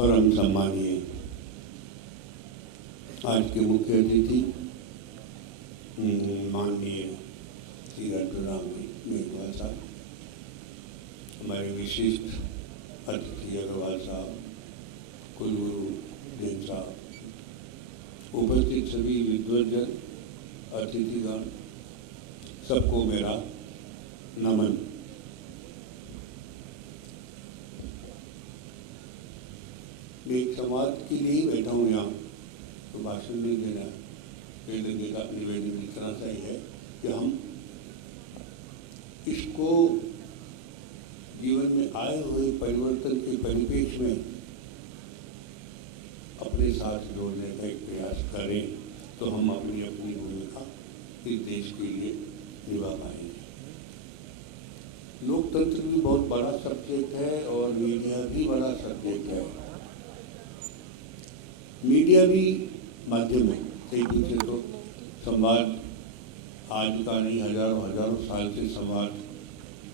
परम सम्मानीय आज के मुख्य अतिथि माननीय श्री अर्जुनराम मेघवाल साहब, हमारे विशिष्ट अतिथि अग्रवाल साहब, कुलगुरु जैन साहब, उपस्थित सभी विद्वजन, अतिथिगण, सबको मेरा नमन। एक समाज के लिए बैठा हूँ यहाँ, तो भाषण नहीं देना है। कृतज्ञता का निवेदन इतना सा ही है कि हम इसको जीवन में आए हुए परिवर्तन के परिपेक्ष में अपने साथ जोड़ने का एक प्रयास करें, तो हम अपनी अपनी भूमिका इस देश के लिए निभा पाएंगे। लोकतंत्र भी बहुत बड़ा सब्जेक्ट है और मीडिया भी बड़ा सब्जेक्ट है। मीडिया भी माध्यम है, सही पूछे तो संवाद आज का नहीं, हजारों हजारों साल से संवाद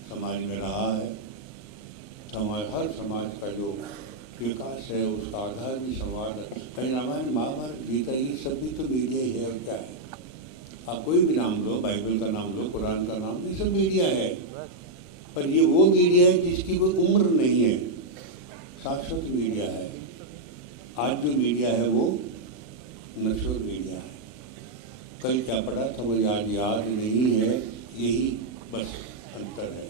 समाज में रहा है। हर समाज का जो विकास है उसका आधार भी संवाद है। रामायण, महाभारत, गीता, ये सब भी तो मीडिया ही है। और क्या है, आप कोई भी नाम लो, बाइबल का नाम लो, कुरान का नाम, ये सब मीडिया है। पर ये वो मीडिया है जिसकी कोई उम्र नहीं है, शाश्वत मीडिया है। आज जो मीडिया है वो नश्वर मीडिया है। कल क्या पढ़ा था मुझे आज याद नहीं है, यही बस अंतर है।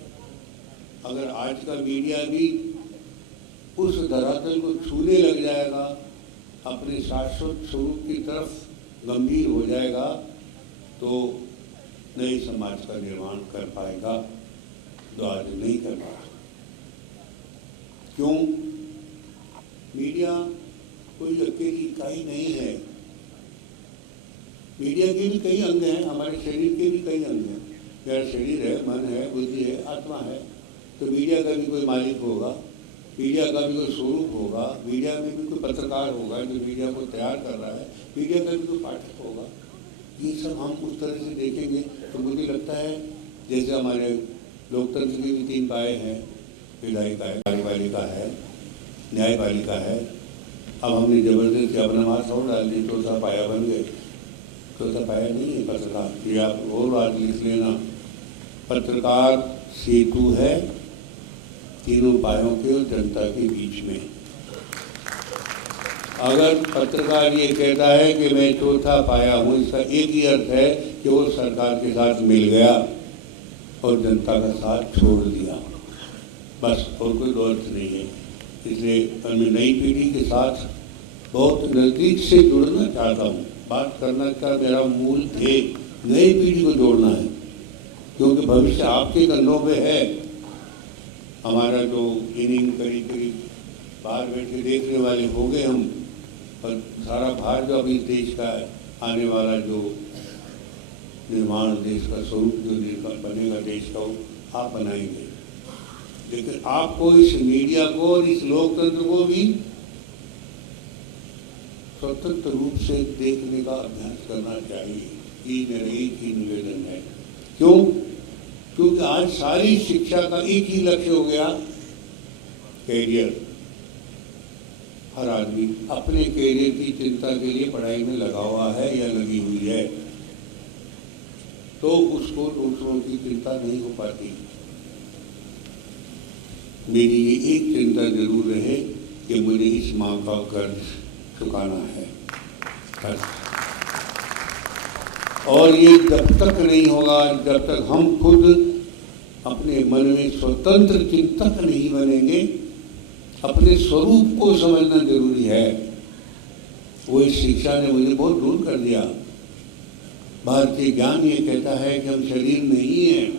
अगर आज का मीडिया भी उस धरातल को छूने लग जाएगा, अपने शाश्वत स्वरूप की तरफ गंभीर हो जाएगा, तो नए समाज का निर्माण कर पाएगा, जो आज नहीं कर पा रहा। क्यों? मीडिया कोई अकेली इकाई नहीं है। मीडिया के भी कई अंग हैं, हमारे शरीर के भी कई अंग हैं। मेरा शरीर है, मन है, बुद्धि है, आत्मा है, तो मीडिया का भी कोई मालिक होगा, मीडिया का भी कोई स्वरूप होगा, मीडिया में भी कोई पत्रकार होगा जो मीडिया को तैयार कर रहा है, मीडिया का भी कोई पाठक होगा। ये सब हम उस तरह से देखेंगे तो मुझे लगता है जैसे हमारे लोकतंत्र के भी 3 पाए हैं, विधायिका है, कार्यपालिका है, न्यायपालिका है। अब हमने जबरदस्ती अपना हाथ और डाल दिया, चौथा पाया बन गए। चौथा पाया नहीं है पत्रकार। ये आप और बात लिख लेना, पत्रकार सेतु है तीनों पायों के और जनता के बीच में। अगर पत्रकार ये कहता है कि मैं चौथा पाया हूँ, इसका एक ही अर्थ है कि वो सरकार के साथ मिल गया और जनता का साथ छोड़ दिया, बस, और कोई अर्थ नहीं है। इसलिए मैं नई पीढ़ी के साथ बहुत नज़दीक से जुड़ना चाहता हूँ। बात करना का मेरा मूल ध्येय नई पीढ़ी को जोड़ना है, क्योंकि भविष्य आपके कंधों पे है। हमारा जो इनिंग करीब बाहर बैठ के देखने वाले हो गए हम, और सारा भार जो अभी देश का आने वाला जो निर्माण, देश का स्वरूप जो बनेगा देश का, वो आप बनाएंगे। लेकिन आपको इस मीडिया को और इस लोकतंत्र को भी स्वतंत्र रूप से देखने का अभ्यास करना चाहिए। ये मेरा एक ही निवेदन है। क्यों? क्योंकि आज सारी शिक्षा का एक ही लक्ष्य हो गया, कैरियर। हर आदमी अपने कैरियर की चिंता के लिए पढ़ाई में लगा हुआ है या लगी हुई है, तो उसको दूसरों की चिंता नहीं हो पाती। मेरी ये एक चिंता जरूर रहे कि मुझे इस माँ का कर्ज चुकाना है, और ये जब तक नहीं होगा, जब तक हम खुद अपने मन में स्वतंत्र चिंतक नहीं बनेंगे, अपने स्वरूप को समझना जरूरी है। वो इस शिक्षा ने मुझे बहुत दूर कर दिया। भारतीय ज्ञान ये कहता है कि हम शरीर नहीं है,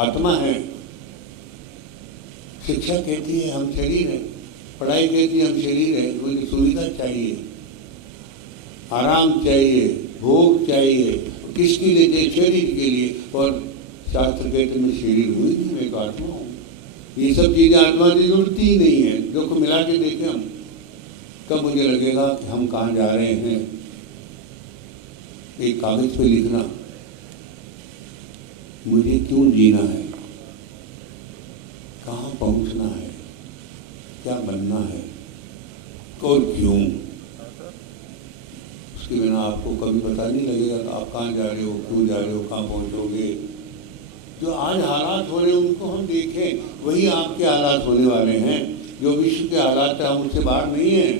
आत्मा है। शिक्षा कहती है हम शरीर है, पढ़ाई कहती है हम शरीर है। मुझे सुविधा चाहिए, आराम चाहिए, भोग चाहिए, किसके लिए? शरीर के लिए। और शास्त्र कहते मैं शरीर हुई नहीं, मैं तो आत्मा हूँ। ये सब चीज़ें आत्मा की जुड़ती ही नहीं है। जो को मिला के देखें हम, तब मुझे लगेगा कि हम कहाँ जा रहे हैं। एक कागज पे लिखना, मुझे क्यों जीना है, कहाँ पहुँचना है, क्या बनना है, और क्यों? उसके बिना आपको कभी पता नहीं लगेगा कि आप कहाँ जा रहे हो, क्यों जा रहे हो, कहाँ पहुँचोगे। जो आज हालात हो रहे हैं उनको हम देखें, वही आपके हालात होने वाले हैं। जो विश्व के हालात हैं हम उससे बाहर नहीं हैं।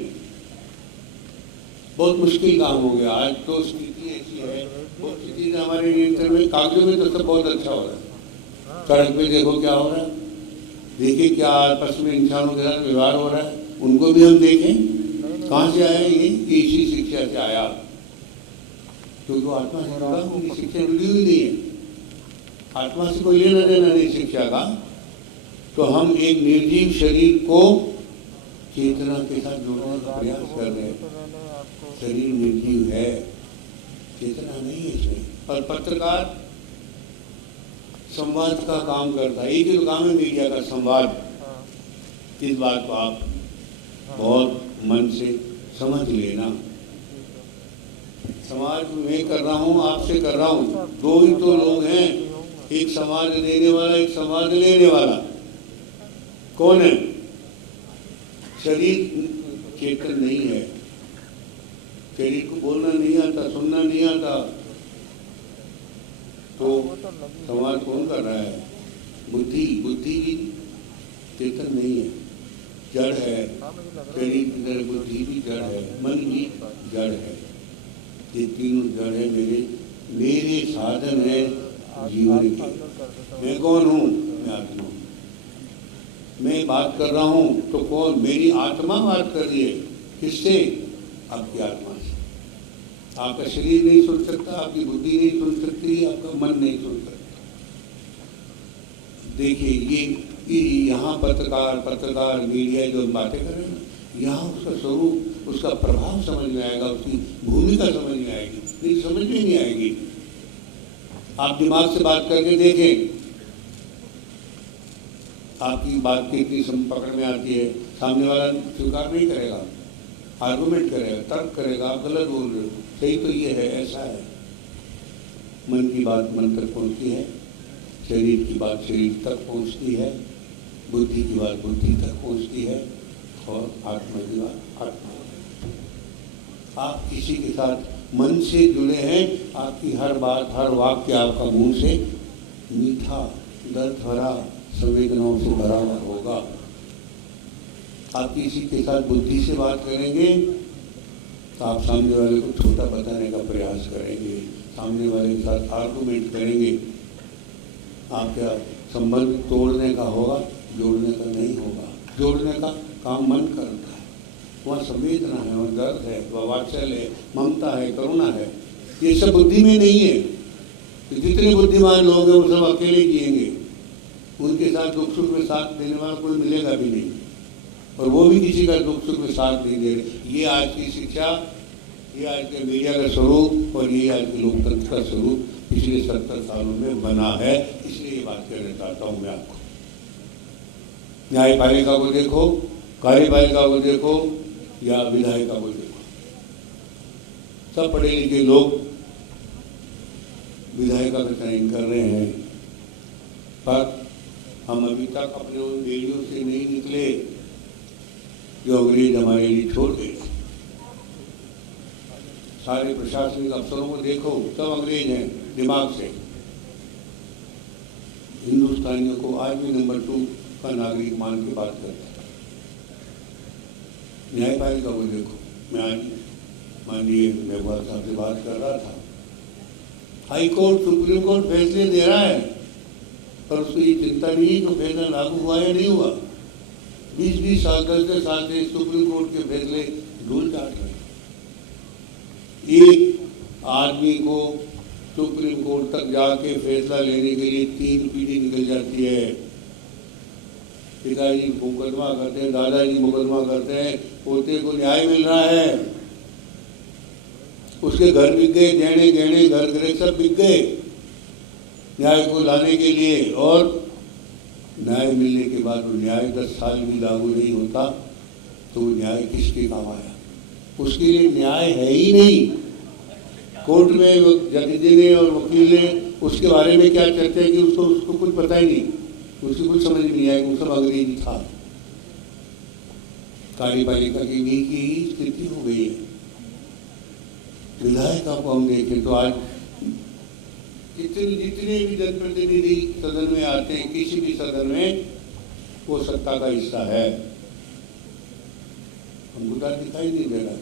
बहुत मुश्किल काम हो गया। आज तो स्थिति ऐसी है, बहुत सी चीज़ें हमारे नियंत्रण में, कागजों में तो सब बहुत अच्छा हो रहा है। सड़क पे देखो क्या हो रहा है, देखिए क्या आपस में इंसानों के साथ व्यवहार हो रहा है, उनको भी हम देखें। कहाँ से आया ये इसी शिक्षा से आया, क्योंकि आत्मा से जुड़ा हूँ, शिक्षा जुड़ी हुई नहीं है। आत्मा से कोई लेना देना नहीं शिक्षा का। तो हम एक निर्जीव शरीर को चेतना के साथ जोड़ने का प्रयास कर रहे हैं। शरीर निर्जीव है, चेतना नहीं है इसमें। और पत्रकार संवाद का काम करता है, एक ही काम है मीडिया का, संवाद। इस बात को आप बहुत मन से समझ लेना। समाज में कर रहा हूँ, आपसे कर रहा हूँ, दो ही तो लोग हैं, एक समाज देने वाला, एक समाज लेने वाला। कौन है? शरीर चेतन नहीं है, शरीर को बोलना नहीं आता, सुनना नहीं आता, तो समाज कौन कर रहा है? बुद्धि। बुद्धि की चेतन नहीं है, जड़ है। शरीर की तरह बुद्धि भी जड़ है, मन भी जड़ है। ये तीनों जड़ है, मेरे साधन है जीवन के। मैं कौन हूँ? मैं आत्मा हूँ। मैं बात कर रहा हूँ तो कौन? मेरी आत्मा बात कर रही है। किससे? आपकी आत्मा से। आपका शरीर नहीं सुन सकता, आपकी बुद्धि नहीं सुन सकती, आपका मन नहीं सुन सकता। देखिए ये यहाँ पत्रकार मीडिया जो बातें कर रहे हैं ना, यहाँ उसका स्वरूप, उसका प्रभाव समझ में आएगा, उसकी भूमिका समझ में आएगी। नहीं समझ में नहीं आएगी। आप दिमाग से बात करके देखें, आपकी बात कितनी पकड़ में आती है। सामने वाला स्वीकार नहीं करेगा, आर्गुमेंट करेगा, तर्क करेगा, आप गलत बोल रहे हो, सही तो ये है, ऐसा है। मन की बात मन तक पहुंचती है, शरीर की बात शरीर तक पहुंचती है, बुद्धि की बात बुद्धि तक पहुंचती है, और आत्मा की बात आत्मा। आप किसी के साथ मन से जुड़े हैं, आपकी हर बात हर वाक्य आपका मुंह से मीठा, दर्द भरा, संवेदनाओं से भरा हुआ होगा। आप किसी के साथ बुद्धि से बात करेंगे तो आप सामने वाले को छोटा बताने का प्रयास करेंगे, सामने वाले के साथ आर्गुमेंट करेंगे। आपका संबंध तोड़ने का होगा, जोड़ने का नहीं होगा। जोड़ने का काम मन करता है, वहाँ संवेदना है, वहाँ दर्द है, वहाँ वात्सल्य है, ममता है, करुणा है। ये सब बुद्धि में नहीं है। तो जितने बुद्धिमान लोग हैं वो सब अकेले जिएंगे, उनके साथ दुख सुख में साथ देने वाला कोई मिलेगा भी नहीं, और वो भी किसी का दुख सुख में साथ नहीं दे रहे। ये आज की शिक्षा, ये आज के मीडिया का स्वरूप, और ये आज के लोकतंत्र का स्वरूप पिछले 70 सालों में बना है। इसलिए ये बात कहना चाहता हूँ मैं आपको। न्यायपालिका को देखो, कार्यपालिका को देखो, या विधायिका को देखो, सब पढ़े लिखे लोग विधायिका का चयन कर रहे हैं, पर हम अभी तक अपने उन बेड़ियों से नहीं निकले जो अंग्रेज हमारे लिए छोड़ गए। सारे प्रशासनिक अफसरों को देखो, सब अंग्रेज हैं दिमाग से। हिंदुस्तानियों को आज भी नंबर 2 का नागरिक मान के बात करते हैं। न्यायपालिका को देखो, मैं आज माननीय मेघवाल साहब से बात कर रहा था। हाई कोर्ट, सुप्रीम कोर्ट फैसले दे रहा है, पर उसको ये चिंता नहीं है कि फैसला लागू हुआ या नहीं हुआ। 20-20 साल 10 साल से सुप्रीम कोर्ट के फैसले धूल चाट रहे हैं। एक आदमी को सुप्रीम कोर्ट तक जाके फैसला लेने के लिए 3 पीढ़ी निकल जाती है। पिताजी मुकदमा करते हैं, दादाजी मुकदमा करते हैं, पोते को न्याय मिल रहा है, उसके घर बिक गए, गहने गहने घर गृह सब बिक गए न्याय को लाने के लिए। और न्याय मिलने के बाद वो न्याय 10 साल भी लागू नहीं होता तो वो न्याय किसके काम आया? उसके लिए न्याय है ही नहीं। कोर्ट में जज ने और वकील ने उसके बारे में क्या चर्चा है कि उसको कुछ पता ही नहीं, उसको कुछ समझ नहीं आया, वो सब अंग्रेजी था। कार्यपालिका की भी की स्थिति हो गई है। विधायिका को हम देखें तो आज जितने भी जनप्रतिनिधि सदन में आते हैं, किसी भी सदन में, वो सत्ता का हिस्सा है। हमको तो दिखाई नहीं दे रहा।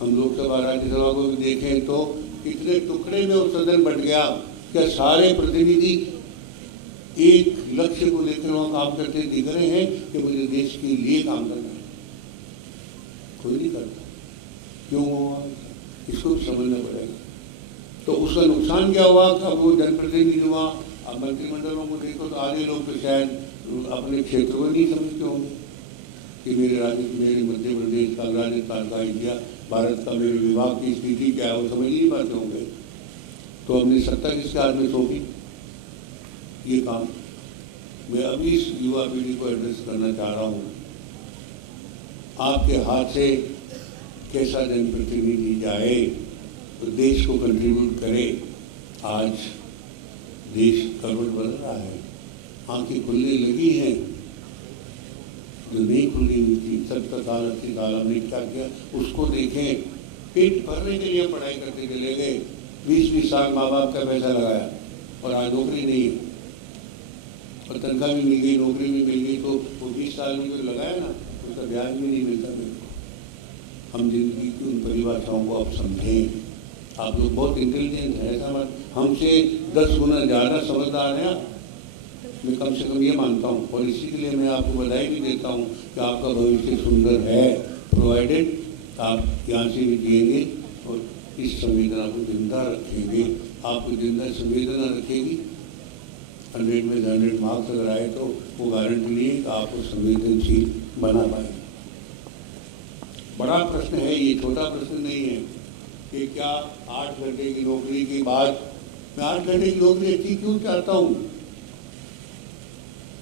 हम लोकसभा राज्यसभा को भी देखें तो इतने टुकड़े में वो सदन बट गया। क्या सारे प्रतिनिधि एक लक्ष्य को लेकर वहाँ काम करते दिख रहे हैं कि मुझे देश के लिए काम करना है? कोई नहीं करता। क्यों हुआ? इसको भी समझना पड़ेगा। तो उसका नुकसान क्या हुआ? अब वो जनप्रतिनिधि हुआ, अब मंत्रिमंडलों को देखो तो आधे लोग तो शायद अपने क्षेत्र को नहीं समझते होंगे कि मेरे राज्य, मेरे मध्य प्रदेश का, राजस्थान का, इंडिया, भारत का, मेरे विभाग की स्थिति क्या है वो समझ नहीं पाते होंगे। तो हमने सत्ता किसके हाथ में सौंपी? ये काम मैं अभी इस युवा पीढ़ी को एड्रेस करना चाह रहा हूँ। आपके हाथ से कैसा जनप्रतिनिधि जाए तो देश को कंट्रीब्यूट करे। आज देश करवट बदल रहा है, आंखें खुलने लगी हैं जो नहीं खुली हुई थी। 70 साल 80 साल हमने क्या किया उसको देखें। पेट भरने के लिए पढ़ाई करते चले गए, 20-20 साल माँ बाप का पैसा लगाया और आज नौकरी नहीं है और तनख्वाह भी मिल गई, नौकरी भी मिल गई, तो वो 20 साल में जो लगाया ना उसका ब्याज भी नहीं मिलता मेरे को। हम जिंदगी की उन परिभाषाओं को आप समझें। आप लोग बहुत इंटेलिजेंट हैं, ऐसा मत, हमसे 10 गुना ज़्यादा समझदार हैं आप। मैं कम से कम ये मानता हूँ और इसी के लिए मैं आपको बधाई भी देता हूँ कि आपका भविष्य सुंदर है, प्रोवाइडेड आप यहाँ से भी जिएंगे और इस संवेदना को जिंदा रखेंगे। आपको जिंदा संवेदना रखेगी। 100 में 100 मार्क्स अगर आए तो वो गारंटी नहीं है कि आपको संवेदनशील बना पाए। बड़ा प्रश्न है ये, छोटा प्रश्न नहीं है कि क्या 8 घंटे की नौकरी के बाद मैं 8 घंटे की नौकरी अच्छी क्यों चाहता हूँ?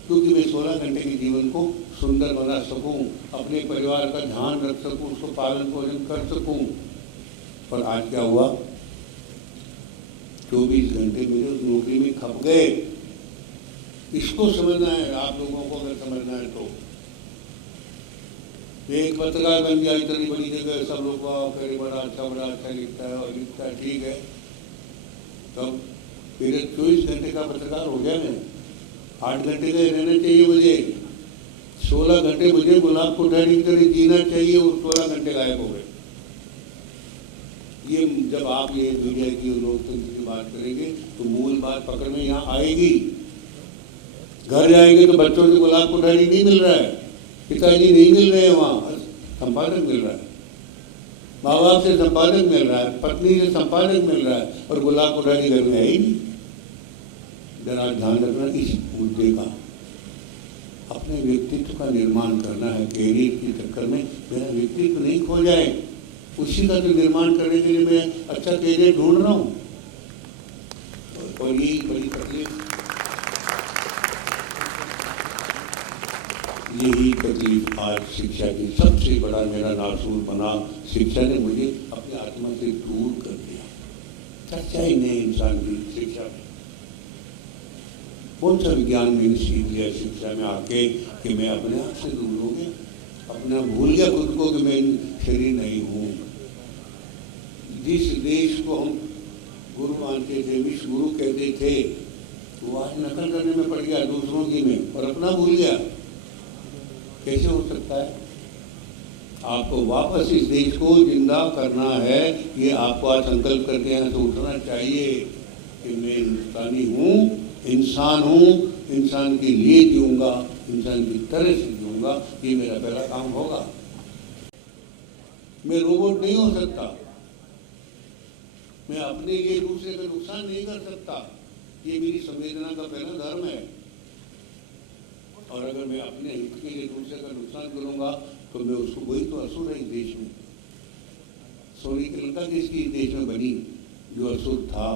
क्योंकि मैं 16 घंटे के जीवन को सुंदर बना सकूं, अपने परिवार का ध्यान रख सकूं, उसको पालन पोषण कर सकूं। पर आज क्या हुआ? 24 घंटे मेरे उस नौकरी में खप गए। इसको समझना है आप लोगों को, अगर समझना है तो। एक पत्रकार बन गया इतनी बड़ी जगह, सब लोग बड़ा अच्छा लिखता है और लिखता है, ठीक है। तब फिर 24 घंटे का पत्रकार हो गया मैं। 8 घंटे का रहना चाहिए मुझे, 16 घंटे मुझे गुलाब कोठारी की तरह जीना चाहिए और 16 घंटे गायब हो गए। ये जब आप ये मीडिया की लोकतंत्र की बात करेंगे तो मूल बात पकड़ में यहाँ आएगी। घर जाएंगे तो बच्चों से गुलाब कोठारी नहीं मिल रहा है, पिताजी नहीं मिल रहे हैं, वहाँ संपादक मिल रहा है, माँ बाप से संपादक मिल रहा है, पत्नी से संपादक मिल रहा है और गुलाब कोठारी घर में है ही नहीं। जरा ध्यान रखना इस मुद्दे का। अपने व्यक्तित्व का निर्माण करना है। कैरियर के चक्कर में मेरा व्यक्तित्व नहीं खो जाए, उसी का तो निर्माण करने के लिए मैं अच्छा कैरियर ढूंढ रहा हूँ। और यही बड़ी तकलीफ आज शिक्षा की सबसे बड़ा मेरा नासूर बना। शिक्षा ने मुझे अपनी आत्मा से दूर कर दिया। चर्चा ही नहीं इंसान की शिक्षा में। कौन सा विज्ञान मैंने सीख लिया शिक्षा में आके कि मैं अपने आप से दूर हो गया, अपना भूल गया खुद को कि मैं शरीर नहीं हूँ। जिस देश को हम गुरु मानते थे, विश्व गुरु कहते थे, वो आज नकल करने में पड़ गया दूसरों की में और अपना भूल गया। कैसे हो सकता है? आपको वापस इस देश को जिंदा करना है। ये आपको आज संकल्प करके यहाँ से उठना चाहिए कि मैं हिंदुस्तानी हूँ, इंसान हूँ, इंसान के लिए जीऊँगा, इंसान की तरह से जीऊँगा। ये मेरा पहला काम होगा। मैं रोबोट नहीं हो सकता, मैं अपने लिए दूसरे का नुकसान नहीं कर सकता। ये मेरी संवेदना का पहला धर्म है। और अगर मैं अपने हित के लिए दूसरे का नुकसान करूंगा तो मैं उसको, वही तो असुर है इस देश में। सोने की लंका किसकी इस देश में बनी? जो असुर था।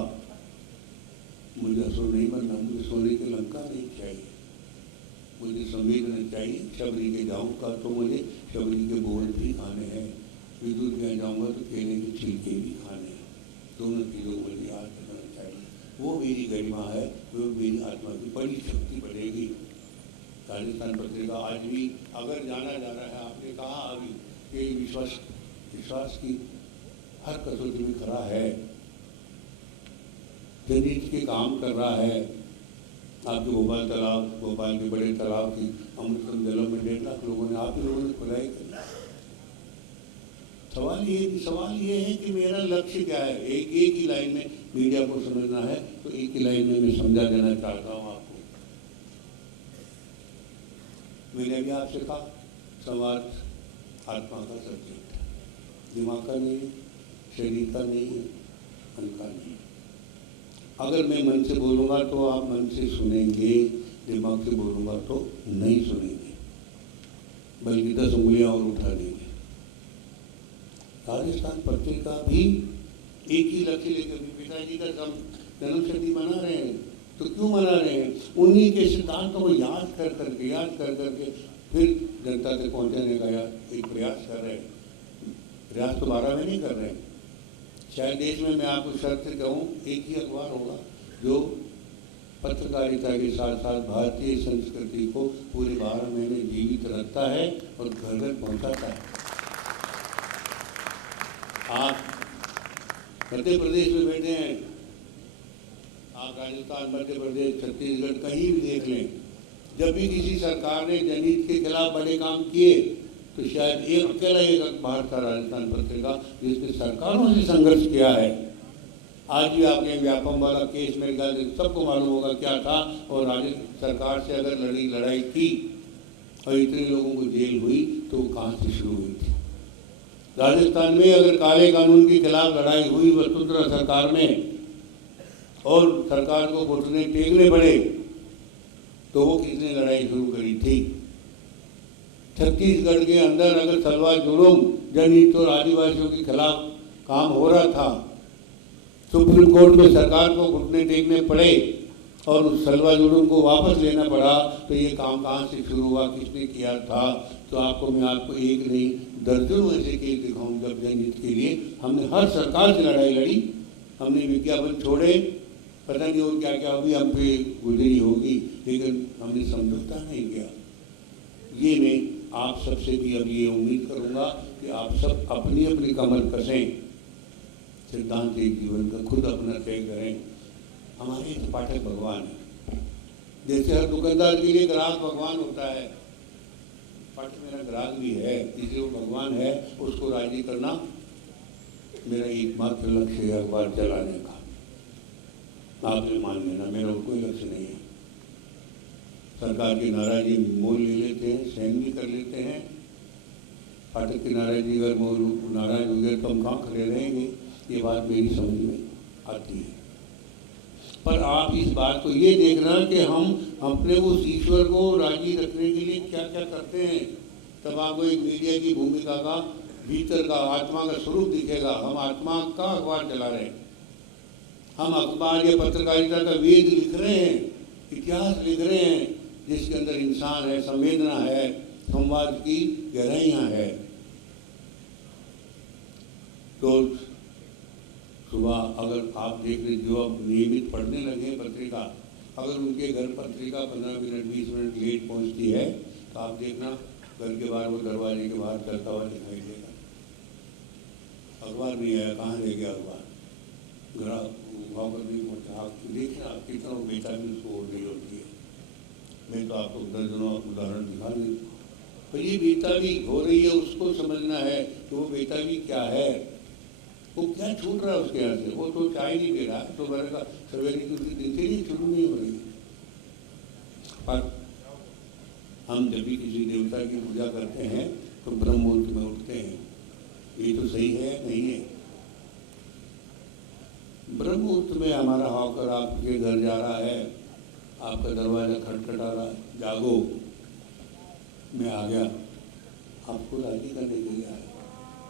मुझे असुर नहीं बनना, मुझे सोने की लंका नहीं चाहिए। मुझे संवेदना चाहिए। शबरी के जाऊँगा तो मुझे शबरी के बोल भी खाने हैं, विदुर के जाऊँगा तो केले के छिलके भी खाने हैं। दोनों चीज़ों को मुझे याद रखना चाहिए। वो मेरी गरिमा है, वो मेरी आत्मा की बड़ी शक्ति बढ़ेगी। राजस्थान पत्रिका आज भी अगर जाना जा रहा है, आपने कहा अभी कि विश्वास की हर कसौटी में खड़ा है, जनहित के काम कर रहा है। आपके भोपाल के बड़े तालाब की अमृतम जलम में 1.5 लाख लोगों ने, आप ही लोगों ने खुदाई करी। सवाल ये है कि मेरा लक्ष्य क्या है। एक ही लाइन में मीडिया को समझना है, तो एक ही लाइन में मैं समझा देना चाहता हूँ आपको। मैंने भी आपसे कहा, संवाद आत्मा का सब्जेक्ट है, दिमाग का नहीं है, शरीर का नहीं है, मन का नहीं है। अगर मैं मन से बोलूँगा तो आप मन से सुनेंगे, दिमाग से बोलूँगा तो नहीं सुनेंगे, बल्कि 10 उंगलियाँ और उठा देंगे। राजस्थान पत्रिका भी एक ही लक्ष्य लेकर, पिताजी का जन्मशती मना रहे हैं, तो क्यों मना रहे हैं? उन्हीं के सिद्धांतों को याद कर करके फिर जनता तक पहुंचाने का एक प्रयास कर रहे हैं। प्रयास तो 12 में नहीं कर रहे हैं। शायद देश में मैं आपको शर्त से कहूँ, एक ही अखबार होगा जो पत्रकारिता के साथ साथ भारतीय संस्कृति को पूरे 12 महीने जीवित रखता है और घर घर पहुँचाता है। आप मध्य प्रदेश में बैठे हैं, आप राजस्थान, मध्य प्रदेश, छत्तीसगढ़ कहीं भी देख लें, जब भी किसी सरकार ने जनहित के खिलाफ बड़े काम किए तो शायद अकेला एक अखबार था राजस्थान पत्रिका जिसने सरकारों से संघर्ष किया है। आज भी आपके व्यापम वाला केस मेरे ख्याल से सबको मालूम होगा क्या था, और राजस्थान सरकार से अगर लड़ाई की और इतने लोगों को जेल हुई तो वो कहाँ से शुरू हुई थी। राजस्थान में अगर काले कानून के खिलाफ लड़ाई हुई वसुंधरा सरकार में और सरकार को घुटने टेकने पड़े, तो वो किसने लड़ाई शुरू करी थी? छत्तीसगढ़ के अंदर अगर सलवा जुलूम जनहित और आदिवासियों के खिलाफ काम हो रहा था, सुप्रीम कोर्ट में सरकार को घुटने टेकने पड़े और उस सलवा जुलूम को वापस लेना पड़ा, तो ये काम कहाँ से शुरू हुआ, किसने किया था? तो मैं आपको एक नहीं दर्जनों ऐसे केस दिखाऊं जब जनहित के लिए हमने हर सरकार से लड़ाई लड़ी, हमने विज्ञापन छोड़े, पता नहीं हो क्या क्या अभी हम पे गुजरी होगी, लेकिन हमने समझौता नहीं किया। ये मैं आप सबसे भी अब ये उम्मीद करूँगा कि आप सब अपनी अपनी कमर कसें, सिद्धांत एक जीवन का खुद अपना तय करें। हमारे पाठक भगवान है, जैसे हर दुकानदार के लिए ग्राहक भगवान होता है, पाठक मेरा ग्राहक भी है, इसलिए वो भगवान है। उसको राजी करना मेरा एकमात्र लक्ष्य है, अखबार चलाने का। आप मान लेना, मेरा कोई लक्ष्य नहीं है। सरकार की नाराजगी मोल ले लेते हैं, सहन भी कर लेते हैं। पाठक की नाराजगी अगर मोल नाराज हो गए तो हम कहाँ खड़े रहेंगे, ये बात मेरी समझ में आती है। पर आप इस बात को ये देखना कि हम अपने उस ईश्वर को राजी रखने के लिए क्या क्या करते हैं, तब आपको एक मीडिया की भूमिका का भीतर का आत्मा का स्वरूप दिखेगा। हम आत्मा का अखबार चला रहे हैं, हम अखबार या पत्रकारिता का वेद लिख रहे हैं, इतिहास लिख रहे हैं, जिसके अंदर इंसान है, संवेदना है, संवाद की गहराइयाँ है। तो सुबह अगर आप देख रहे जो अब नियमित पढ़ने लगे पत्रिका, अगर उनके घर पत्रिका 15 मिनट 20 मिनट लेट पहुंचती है तो आप देखना घर के बाहर, वो दरवाजे के बाहर चलता हुआ दिखाई देगा। अखबार नहीं आया, कहाँ ले गया अखबार? ग्राहक देखिए आप कितना बेताबी उसको हो रही होती है। मैं तो आपको दर्जनों उदाहरण दिखा दूँ, पर ये बेताबी हो रही है, उसको समझना है कि वो बेताबी क्या है, वो क्या छूट रहा है उसके यहाँ से। वो तो चाय नहीं पी रहा है, तो मेरे का सवेरे की दिनचर्या शुरू नहीं हो रही। पर हम जब भी किसी देवता की पूजा करते हैं तो ब्रह्म मुहूर्त में उठते हैं, ये तो सही है नहीं है? ब्रह्म मुहूर्त में हमारा हॉकर आपके घर जा रहा है, आपका दरवाजा खटखटा रहा है, जागो, मैं आ गया, आपको राजी करने के लिए आया,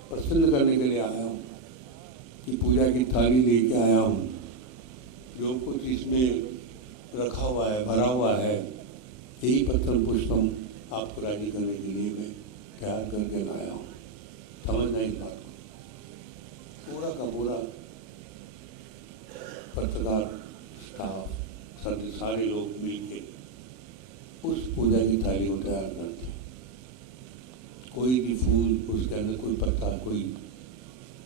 प्रसन्न करने के लिए आया हूँ, कि पूजा की थाली लेके आया हूँ, जो कुछ इसमें रखा हुआ है, भरा हुआ है, यही पत्रम पुष्पम आपको राजी करने के लिए मैं तैयार करके लाया हूँ। समझना इस बात को। पूरा का पूरा पत्रकार स्टाफ, सारे लोग मिलके उस पूजा की थाली को तैयार करते हैं। कोई भी फूल, उसके अंदर कोई पत्ता, कोई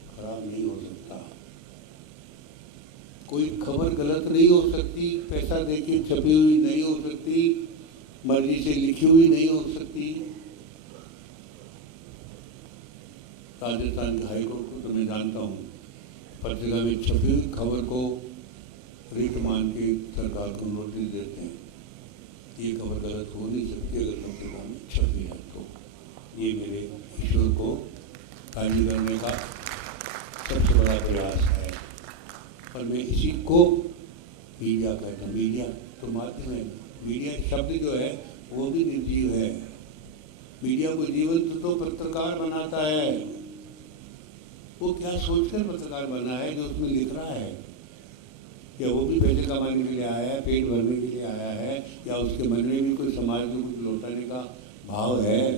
खराब नहीं हो सकता। कोई खबर गलत नहीं हो सकती, पैसा देके छपी हुई नहीं हो सकती, मर्जी से लिखी हुई नहीं हो सकती। राजस्थान के हाईकोर्ट को तो मैं जानता हूँ, पत्रिका में छपी हुई खबर को रिट मान के सरकार को नोटिस देते हैं। ये खबर गलत हो नहीं सकती अगर पत्रिका में छपी है तो। ये मेरे ईश्वर को राजी करने का सबसे बड़ा प्रयास है। और मैं इसी को मीडिया कहता हूँ। मीडिया तो माध्यम है। मीडिया शब्द जो है वो भी निर्जीव है। मीडिया को जीवंत तो पत्रकार बनाता है। वो क्या सोचकर पत्रकार बना है जो उसमें लिख रहा है? या वो भी पैसे कमाने के लिए आया है, पेट भरने के लिए आया है, या उसके मन में भी कोई समाज में कुछ लौटाने का भाव है?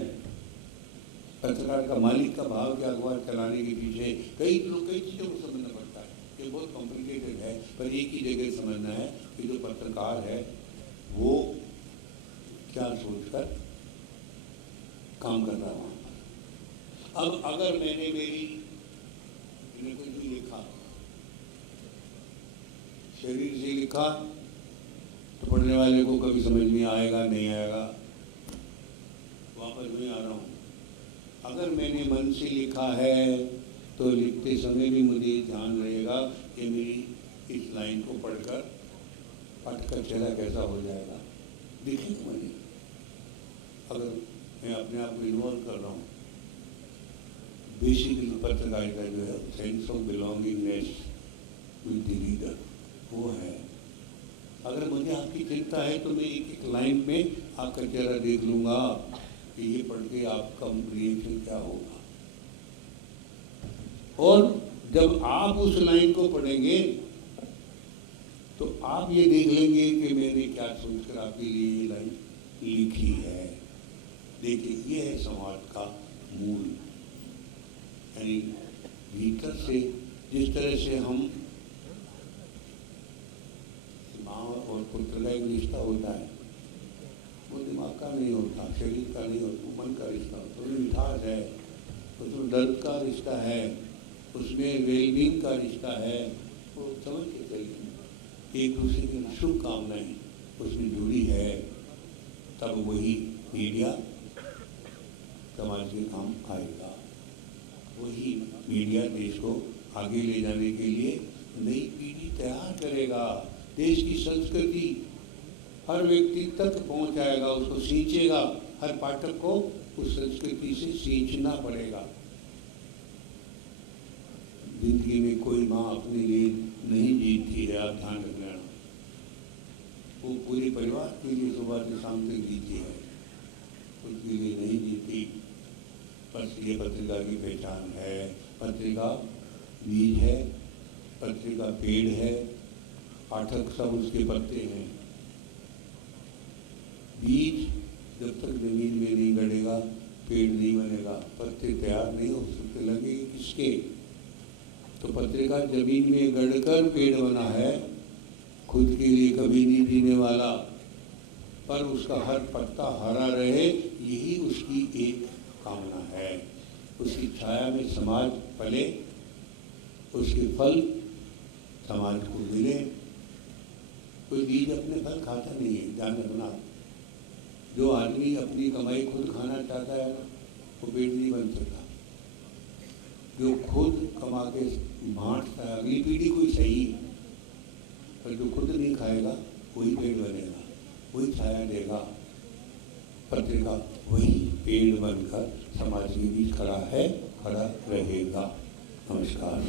पत्रकार का, मालिक का भाव क्या, अखबार चलाने के पीछे कई चीज़ों को समझना पड़ता है। ये बहुत कॉम्प्लिकेटेड है, पर एक ही जगह समझना है कि जो पत्रकार है वो क्या सोचकर काम कर रहा है वहाँ पर। अब अगर मैंने कुछ भी लिखा, शरीर से लिखा, तो पढ़ने वाले को कभी समझ नहीं आएगा, नहीं आएगा। वापस मैं आ रहा हूँ। अगर मैंने मन से लिखा है तो लिखते समय भी मुझे ध्यान रहेगा कि मेरी इस लाइन को पढ़कर पढ़ का चेहरा कैसा हो जाएगा, देखेंगे मुझे। अगर मैं अपने आप को इन्वॉल्व कर रहा हूँ, बेसिकली पत्रकारिता जो है sense of belongingness with the reader, वो है। अगर मुझे आपकी चिंता है तो मैं एक एक लाइन में आपका चेहरा देख लूँगा कि ये पढ़ के आपका रिएक्शन क्या होगा। और जब आप उस लाइन को पढ़ेंगे तो आप ये देख लेंगे कि मैंने क्या सोचकर आपके लिए ये लाइन लिखी है। देखिए, ये है संवाद का मूल। यानी भीतर से जिस तरह से हम माँ और पुत्र का एक रिश्ता होता है, वो दिमाग का नहीं होता, शरीर का नहीं होता, मन का रिश्ता होता है। उसमें मिठास है, उसमें दर्द का रिश्ता है, उसमें वेलबींग का रिश्ता है। वो समझ के चलिए, एक दूसरे की शुभकामनाएं उसमें जुड़ी है। तब वही मीडिया समाज के काम आएगा। वही मीडिया देश को आगे ले जाने के लिए नई पीढ़ी तैयार करेगा। देश की संस्कृति हर व्यक्ति तक पहुंचाएगा, उसको सींचेगा। हर पाठक को उस संस्कृति से सींचना पड़ेगा। जिंदगी में कोई माँ अपने लिए नहीं जीती है, आप ध्यान रखना। वो पूरे परिवार के लिए सुबह से शाम तक जीती है, उसके लिए नहीं जीती। बस ये पत्रिका की पहचान है। पत्रिका बीज है, पत्रिका पेड़ है, पाठक सब उसके पत्ते हैं। बीज जब तक जमीन में नहीं गड़ेगा पेड़ नहीं बनेगा, पत्ते तैयार नहीं हो सकते। लगेंगे किसके? तो पत्रिका जमीन में गड़कर पेड़ बना है, खुद के लिए कभी नहीं जीने वाला, पर उसका हर पत्ता हरा रहे, यही उसकी एक कामना है। उसकी छाया में समाज पले, उसके फल समाज को मिले। कोई बीज अपने फल खाता नहीं है, ध्यान रखना। जो आदमी अपनी कमाई खुद खाना चाहता है वो पेड़ नहीं बन सकता। जो खुद कमा के बांटता है, अगली पीढ़ी कोई सही, पर जो खुद नहीं खाएगा वही पेड़ बनेगा, वही छाया देगा। पत्रिका वही पेड़ बनकर समाज के बीच खड़ा है, खड़ा रहेगा। नमस्कार।